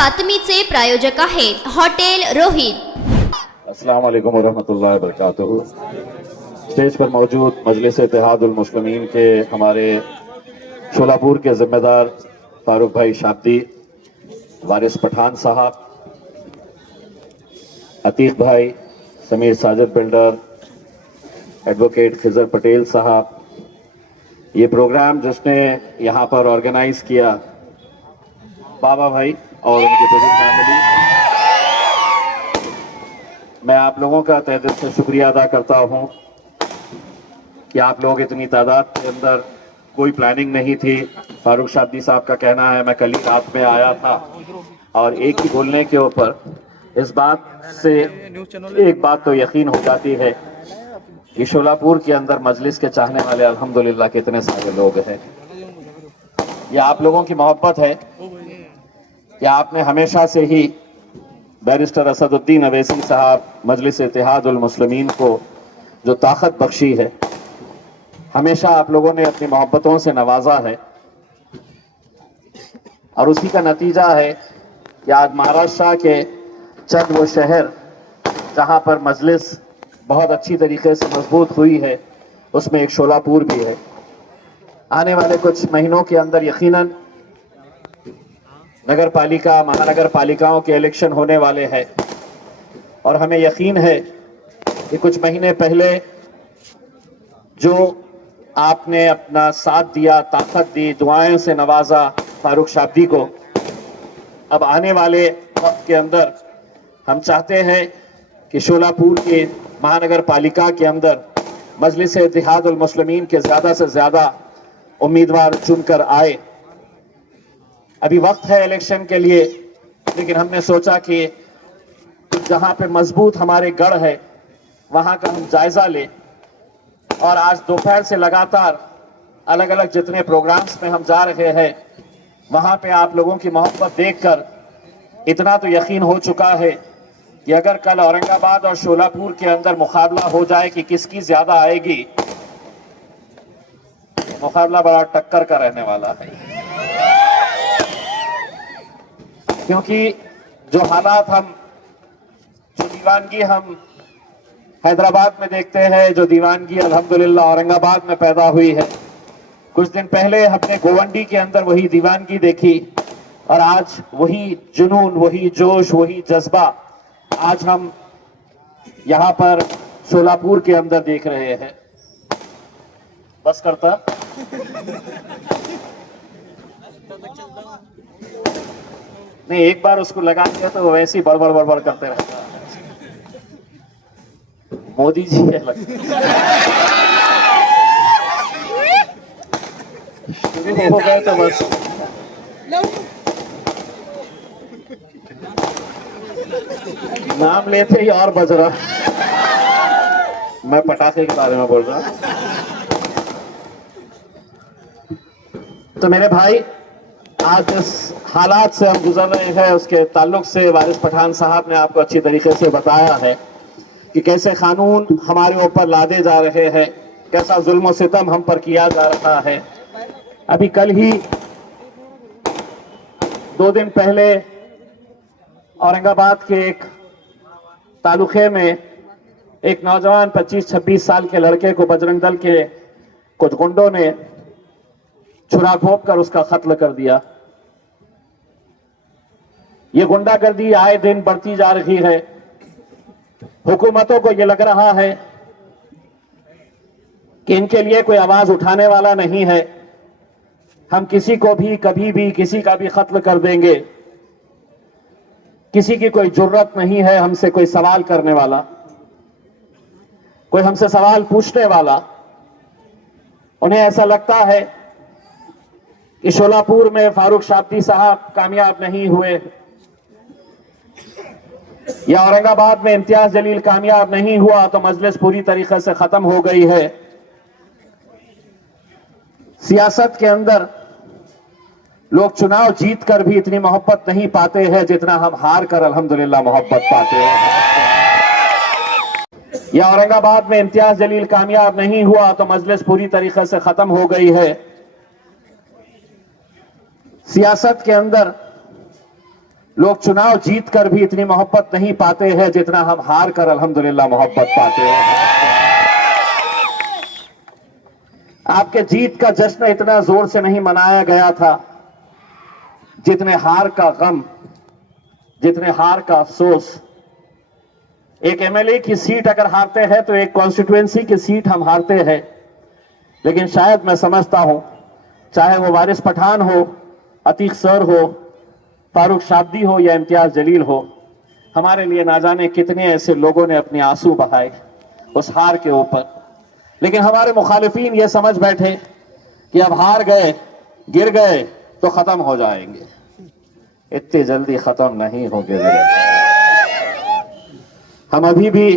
बातमीचे प्रायोजक आहेत हॉटेल रोहित। अस्सलाम वालेकुम वरहमतुल्लाहि वबरकातुहू। स्टेज पर मौजूद मजलिस इत्तेहादुल मुस्लिमीन के हमारे शोलापुर के जिम्मेदार फारूक भाई शाब्दी, वारिस पठान साहब, अतीक भाई, समीर साजिद बिल्डर, एडवोकेट खिजर पटेल साहब, ये प्रोग्राम जिसने यहाँ पर ऑर्गेनाइज किया बाबा भाई और उनकी पूरी फैमिली, मैं आप लोगों का तहे दिल से शुक्रिया अदा करता हूँ कि आप लोग इतनी तादाद के अंदर, कोई प्लानिंग नहीं थी। फारूक शाब्दी साहब का कहना है मैं कल ही रात में आया था और एक ही बोलने के ऊपर इस बात से एक बात तो यकीन हो जाती है कि शोलापुर के अंदर मजलिस के चाहने वाले अल्हम्दुलिल्लाह कितने सारे लोग हैं। ये आप लोगों की मोहब्बत है कि आपने हमेशा से ही बैरिस्टर असदुद्दीन अवैसी साहब मजलिस इत्तेहादुल मुस्लिमीन को जो ताकत बख्शी है, हमेशा आप लोगों ने अपनी मोहब्बतों से नवाजा है और उसी का नतीजा है कि आज महाराष्ट्र के चंद वो शहर जहां पर मजलिस बहुत अच्छी तरीके से मजबूत हुई है, उसमें एक शोलापुर भी है। आने वाले कुछ महीनों के अंदर यकीनन नगर पालिका, महानगर पालिकाओं के इलेक्शन होने वाले हैं और हमें यकीन है कि कुछ महीने पहले जो आपने अपना साथ दिया, ताकत दी, दुआएं से नवाजा फारूक शाब्दी को, अब आने वाले वक्त के अंदर हम चाहते हैं कि शोलापुर के महानगर पालिका के अंदर मजलिस इत्तेहादुल मुस्लिमीन के ज़्यादा से ज़्यादा उम्मीदवार चुनकर आए। अभी वक्त है इलेक्शन के लिए, लेकिन हमने सोचा कि जहां पे मजबूत हमारे गढ़ है वहां का हम जायजा लें और आज दोपहर से लगातार अलग अलग जितने प्रोग्राम्स में हम जा रहे हैं, वहां पे आप लोगों की मोहब्बत देखकर इतना तो यकीन हो चुका है कि अगर कल औरंगाबाद और शोलापुर के अंदर मुकाबला हो जाए कि किसकी ज्यादा आएगी, मुकाबला बड़ा टक्कर का रहने वाला है। क्योंकि जो हालात हम, जो दीवानगी हम हैदराबाद में देखते हैं, जो दीवानगी अल्हम्दुलिल्लाह औरंगाबाद में पैदा हुई है, कुछ दिन पहले हमने गोवंडी के अंदर वही दीवानगी देखी और आज वही जुनून, वही जोश, वही जज्बा आज हम यहाँ पर शोलापुर के अंदर देख रहे हैं। बस करता नहीं, एक बार उसको लगा दिया तो वो वैसे ही बड़बड़ बड़बड़ करते रहता है। मोदी जी है शुरू हो गए तो बस नाम लेते ही और बज रहा। मैं पटाखे के बारे में बोल रहा। तो मेरे भाई, आज इस हालात से हम गुजर रहे हैं, उसके ताल्लुक से वारिस पठान साहब ने आपको अच्छी तरीके से बताया है कि कैसे कानून हमारे ऊपर लादे जा रहे हैं, कैसा जुल्म और सितम हम पर किया जा रहा है। अभी कल ही 2 दिन पहले औरंगाबाद के एक तालुके में एक नौजवान 25-26 साल के लड़के को बजरंग दल के कुछ गुंडों ने छुरा घोंप कर उसका कत्ल कर दिया। ये गुंडागर्दी आए दिन बढ़ती जा रही है। हुकूमतों को ये लग रहा है कि इनके लिए कोई आवाज उठाने वाला नहीं है, हम किसी को भी कभी भी किसी का भी कत्ल कर देंगे, किसी की कोई जुर्रत नहीं है हमसे कोई सवाल करने वाला, कोई हमसे सवाल पूछने वाला। उन्हें ऐसा लगता है कि शोलापुर में फारूक शाब्दी साहब कामयाब नहीं हुए या औरंगाबाद में इम्तियाज जलील कामयाब नहीं हुआ तो मजलिस पूरी तरीके से खत्म हो गई है। सियासत के अंदर लोग चुनाव जीत कर भी इतनी मोहब्बत नहीं पाते हैं जितना हम हार कर अल्हम्दुलिल्लाह मोहब्बत पाते हैं। या औरंगाबाद में इम्तियाज जलील कामयाब नहीं हुआ तो मजलिस पूरी तरीके से खत्म हो गई है। सियासत के अंदर लोग चुनाव जीत कर भी इतनी मोहब्बत नहीं पाते हैं जितना हम हार कर अल्हम्दुलिल्लाह मोहब्बत पाते हैं। आपके जीत का जश्न इतना जोर से नहीं मनाया गया था जितने हार का गम, जितने हार का अफसोस। एक एमएलए की सीट अगर हारते हैं तो एक कॉन्स्टिट्यूएंसी की सीट हम हारते हैं, लेकिन शायद मैं समझता हूं, चाहे वो वारिस पठान हो, अतीक सर हो, फारूक शाब्दी हो या इम्तियाज जलील हो, हमारे लिए ना जाने कितने ऐसे लोगों ने अपने आंसू बहाए उस हार के ऊपर। लेकिन हमारे मुखालिफिन ये समझ बैठे कि अब हार गए, गिर गए तो खत्म हो जाएंगे। इतनी जल्दी खत्म नहीं होंगे। हम अभी भी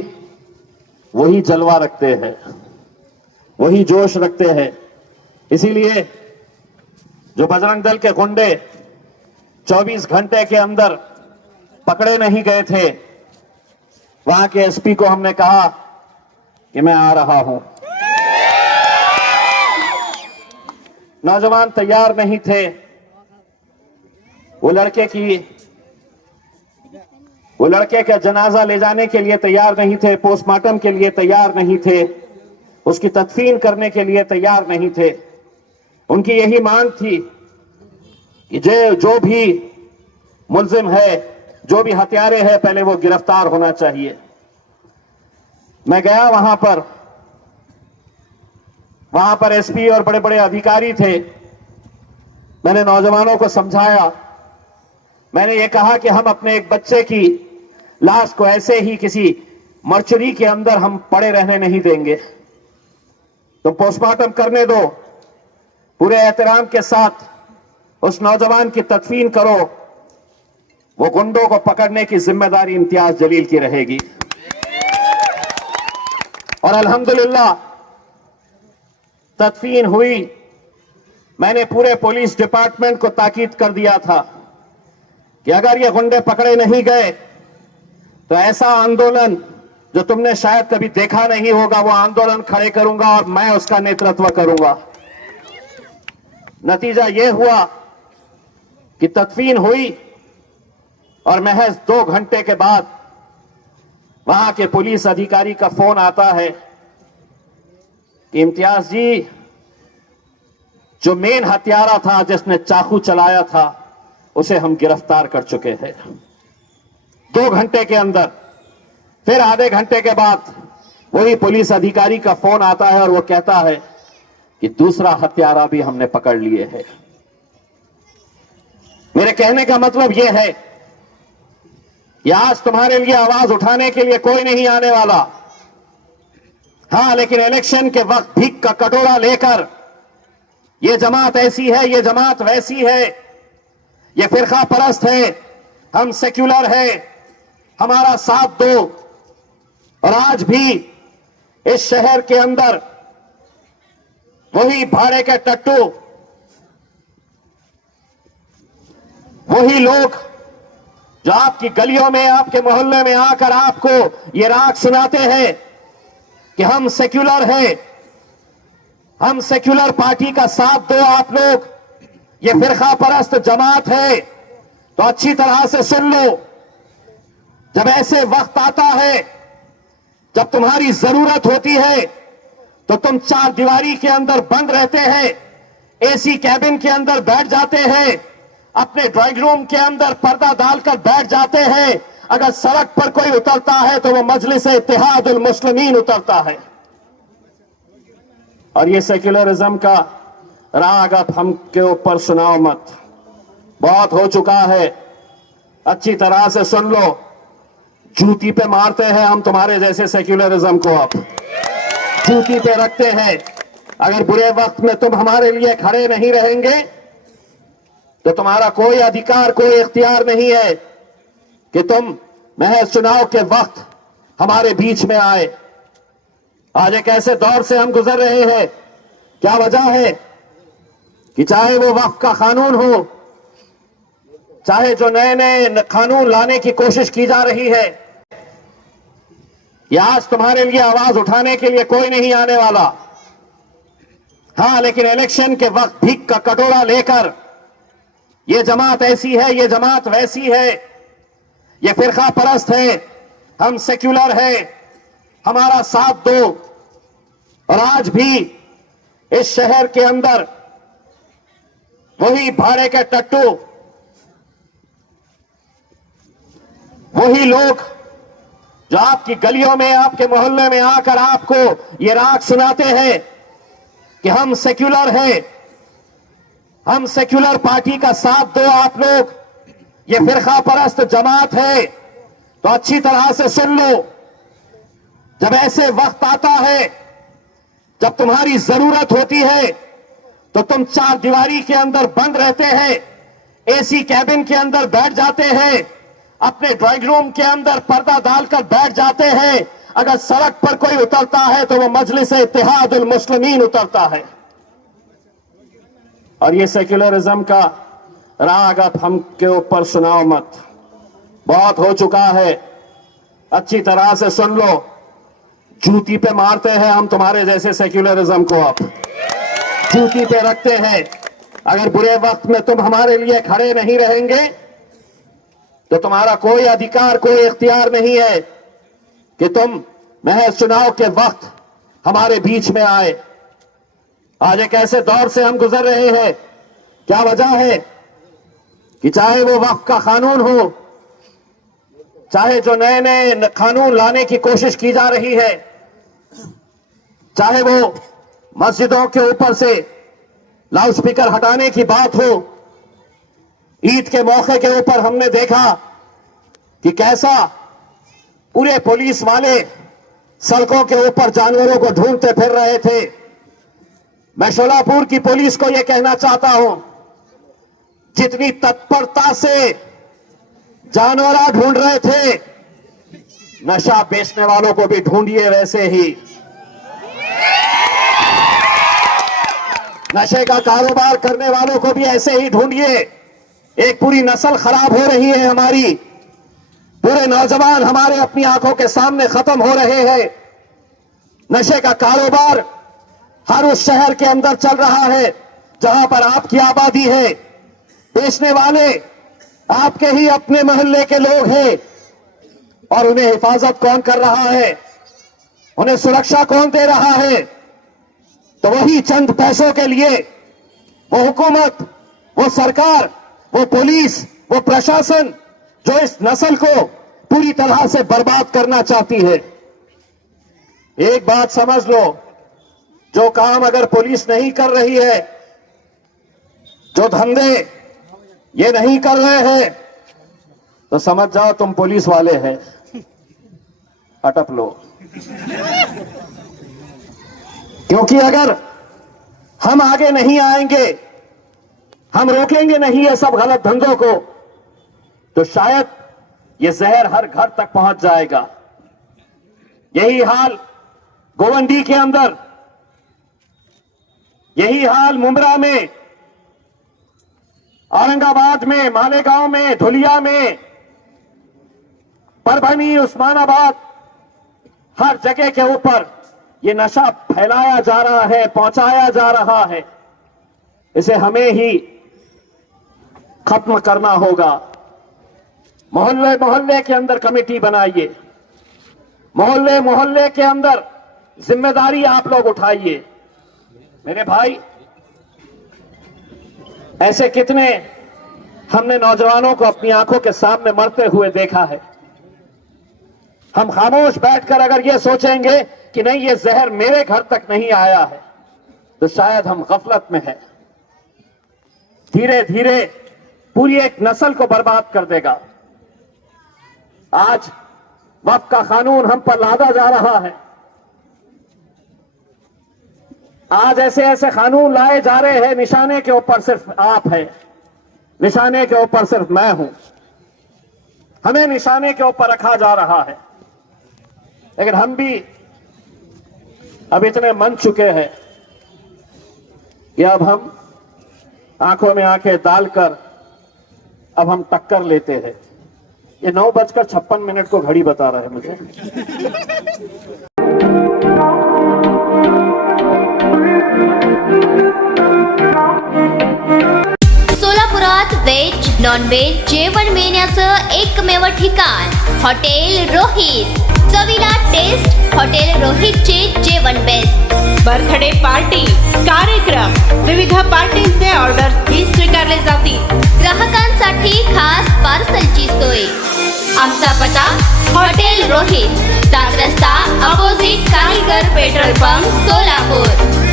वही जलवा रखते हैं, वही जोश रखते हैं। इसीलिए जो बजरंग दल के गुंडे 24 घंटे के अंदर पकड़े नहीं गए थे, वहां के एसपी को हमने कहा कि मैं आ रहा हूं। नौजवान तैयार नहीं थे, वो लड़के का जनाजा ले जाने के लिए तैयार नहीं थे, पोस्टमार्टम के लिए तैयार नहीं थे, उसकी तदफीन करने के लिए तैयार नहीं थे। उनकी यही मांग थी कि जो भी मुल्जिम है, जो भी हत्यारे हैं, पहले वो गिरफ्तार होना चाहिए। मैं गया वहां पर एसपी और बड़े बड़े अधिकारी थे। मैंने नौजवानों को समझाया, मैंने ये कहा कि हम अपने एक बच्चे की लाश को ऐसे ही किसी मर्चरी के अंदर हम पड़े रहने नहीं देंगे। तो पोस्टमार्टम करने दो, पूरे एहतराम के साथ उस नौजवान की तदफीन करो। वो गुंडों को पकड़ने की जिम्मेदारी इम्तियाज जलील की रहेगी। और अल्हम्दुलिल्लाह तदफीन हुई। मैंने पूरे पुलिस डिपार्टमेंट को ताकीद कर दिया था कि अगर ये गुंडे पकड़े नहीं गए तो ऐसा आंदोलन जो तुमने शायद कभी देखा नहीं होगा, वो आंदोलन खड़े करूंगा और मैं उसका नेतृत्व करूंगा। नतीजा यह हुआ कि तदफीन हुई और महज 2 घंटे के बाद वहां के पुलिस अधिकारी का फोन आता है कि इम्तियाज जी, जो मेन हत्यारा था, जिसने चाकू चलाया था, उसे हम गिरफ्तार कर चुके हैं। 2 घंटे के अंदर। फिर आधे घंटे के बाद वही पुलिस अधिकारी का फोन आता है और वो कहता है कि दूसरा हत्यारा भी हमने पकड़ लिए है। मेरे कहने का मतलब यह है कि आज तुम्हारे लिए आवाज उठाने के लिए कोई नहीं आने वाला। हां, लेकिन इलेक्शन के वक्त भीख का कटोरा लेकर ये जमात ऐसी है, ये जमात वैसी है, ये फिरका परस्त है, हम सेक्युलर है, हमारा साथ दो। और आज भी इस शहर के अंदर वही भाड़े के टट्टू, वही लोग जो आपकी गलियों में, आपके मोहल्ले में आकर आपको ये राग सुनाते हैं कि हम सेक्युलर हैं, हम सेक्युलर पार्टी का साथ दो आप लोग, ये फिरका परस्त जमात है। तो अच्छी तरह से सुन लो, जब ऐसे वक्त आता है, जब तुम्हारी जरूरत होती है, तो तुम 4 दीवारी के अंदर बंद रहते हैं, एसी कैबिन के अंदर बैठ जाते हैं, अपने ड्राइंग रूम के अंदर पर्दा डालकर बैठ जाते हैं। अगर सड़क पर कोई उतरता है तो वो मजलिस इत्तेहादुल मुस्लिमीन उतरता है। और ये सेक्युलरिज्म का राग अब हम के ऊपर सुनाओ मत, बहुत हो चुका है। अच्छी तरह से सुन लो, जूती पे मारते हैं हम तुम्हारे जैसे सेक्युलरिज्म को, अब जूती पे रखते हैं। अगर बुरे वक्त में तुम हमारे लिए खड़े नहीं रहेंगे तो तुम्हारा कोई अधिकार, कोई इख्तियार नहीं है कि तुम महज चुनाव के वक्त हमारे बीच में आए। आज एक ऐसे दौर से हम गुजर रहे हैं, क्या वजह है कि चाहे वो वक्फ का कानून हो, चाहे जो नए नए कानून लाने की कोशिश की जा रही है, या आज तुम्हारे लिए आवाज उठाने के लिए कोई नहीं आने वाला। हां, लेकिन इलेक्शन के वक्त भीख का कटोरा लेकर ये जमात ऐसी है, ये जमात वैसी है, ये फिरका परस्त है, हम सेक्युलर है, हमारा साथ दो। और आज भी इस शहर के अंदर वही भाड़े के टट्टू, वही लोग जो आपकी गलियों में, आपके मोहल्ले में आकर आपको ये राग सुनाते हैं कि हम सेक्युलर हैं, हम सेक्युलर पार्टी का साथ दो आप लोग, ये फिरका परस्त जमात है, तो अच्छी तरह से सुन लो। जब ऐसे वक्त आता है, जब तुम्हारी जरूरत होती है, तो तुम चार दीवारी के अंदर बंद रहते हैं, एसी कैबिन के अंदर बैठ जाते हैं, अपने ड्राइंग रूम के अंदर पर्दा डालकर बैठ जाते हैं। अगर सड़क पर कोई उतरता है तो वो मजलिस इत्तेहादुल मुस्लिमीन उतरता है। और ये सेक्युलरिज्म का राग अब हम के ऊपर सुनाओ मत, बहुत हो चुका है, अच्छी तरह से सुन लो। जूती पे मारते हैं हम तुम्हारे जैसे सेक्युलरिज्म को, अब जूती पे रखते हैं। अगर बुरे वक्त में तुम हमारे लिए खड़े नहीं रहेंगे तो तुम्हारा कोई अधिकार, कोई इख्तियार नहीं है कि तुम महज चुनाव के वक्त हमारे बीच में आए। आज एक ऐसे दौर से हम गुजर रहे हैं, क्या वजह है कि चाहे वो वक्फ का कानून हो, चाहे जो नए नए कानून लाने की कोशिश की जा रही है, चाहे वो मस्जिदों के ऊपर से लाउडस्पीकर हटाने की बात हो। ईद के मौके के ऊपर हमने देखा कि कैसा पूरे पुलिस वाले सड़कों के ऊपर जानवरों को ढूंढते फिर रहे थे। मैं शोलापुर की पुलिस को यह कहना चाहता हूं, जितनी तत्परता से जानवर ढूंढ रहे थे, नशा बेचने वालों को भी ढूंढिए वैसे ही। नशे का कारोबार करने वालों को भी ऐसे ही ढूंढिए। एक पूरी नस्ल खराब हो रही है हमारी, पूरे नौजवान हमारे अपनी आंखों के सामने खत्म हो रहे हैं। नशे का कारोबार हर उस शहर के अंदर चल रहा है जहां पर आपकी आबादी है। बेचने वाले आपके ही अपने मोहल्ले के लोग हैं, और उन्हें हिफाजत कौन कर रहा है, उन्हें सुरक्षा कौन दे रहा है? तो वही चंद पैसों के लिए वो हुकूमत, वो सरकार, वो पुलिस, वो प्रशासन जो इस नस्ल को पूरी तरह से बर्बाद करना चाहती है। एक बात समझ लो, जो काम अगर पुलिस नहीं कर रही है, जो धंधे ये नहीं कर रहे हैं, तो समझ जाओ तुम पुलिस वाले हैं, अटप लो। क्योंकि अगर हम आगे नहीं आएंगे, हम रोकेंगे नहीं ये सब गलत धंधों को, तो शायद ये जहर हर घर तक पहुंच जाएगा। यही हाल गोवंडी के अंदर, यही हाल मुंब्रा में, औरंगाबाद में, मालेगांव में, धुलिया में, परभनी, उस्मानाबाद, हर जगह के ऊपर ये नशा फैलाया जा रहा है, पहुंचाया जा रहा है। इसे हमें ही खत्म करना होगा। मोहल्ले मोहल्ले के अंदर कमेटी बनाइए, मोहल्ले मोहल्ले के अंदर जिम्मेदारी आप लोग उठाइए। मेरे भाई, ऐसे कितने हमने नौजवानों को अपनी आंखों के सामने मरते हुए देखा है। हम खामोश बैठकर अगर ये सोचेंगे कि नहीं ये जहर मेरे घर तक नहीं आया है, तो शायद हम गफलत में हैं। धीरे धीरे पूरी एक नस्ल को बर्बाद कर देगा। आज वक्फ का कानून हम पर लादा जा रहा है, आज ऐसे ऐसे कानून लाए जा रहे हैं, निशाने के ऊपर सिर्फ आप है, निशाने के ऊपर सिर्फ मैं हूं, हमें निशाने के ऊपर रखा जा रहा है। लेकिन हम भी अब इतने मन चुके हैं कि अब हम आंखों में आंखें डालकर अब हम टक्कर लेते हैं। ये 9:56 को घड़ी बता रहा है मुझे। सोलापुरात व्हेज नॉन व्हेज जेवण मिळण्याचं एकमेव ठिकाण हॉटेल रोहित. चवीला टेस्ट हॉटेल रोहितचे जेवण बेस्ट. बर्थडे पार्टी, कार्यक्रम, विविध पार्टींचे ऑर्डर्स ही स्वीकारले जातील. ग्राहकांसाठी खास पार्सलची सोय. आमचा पत्ता हॉटेल रोहित, दास रस्ता opposite Kaligar petrol pump, Solapur.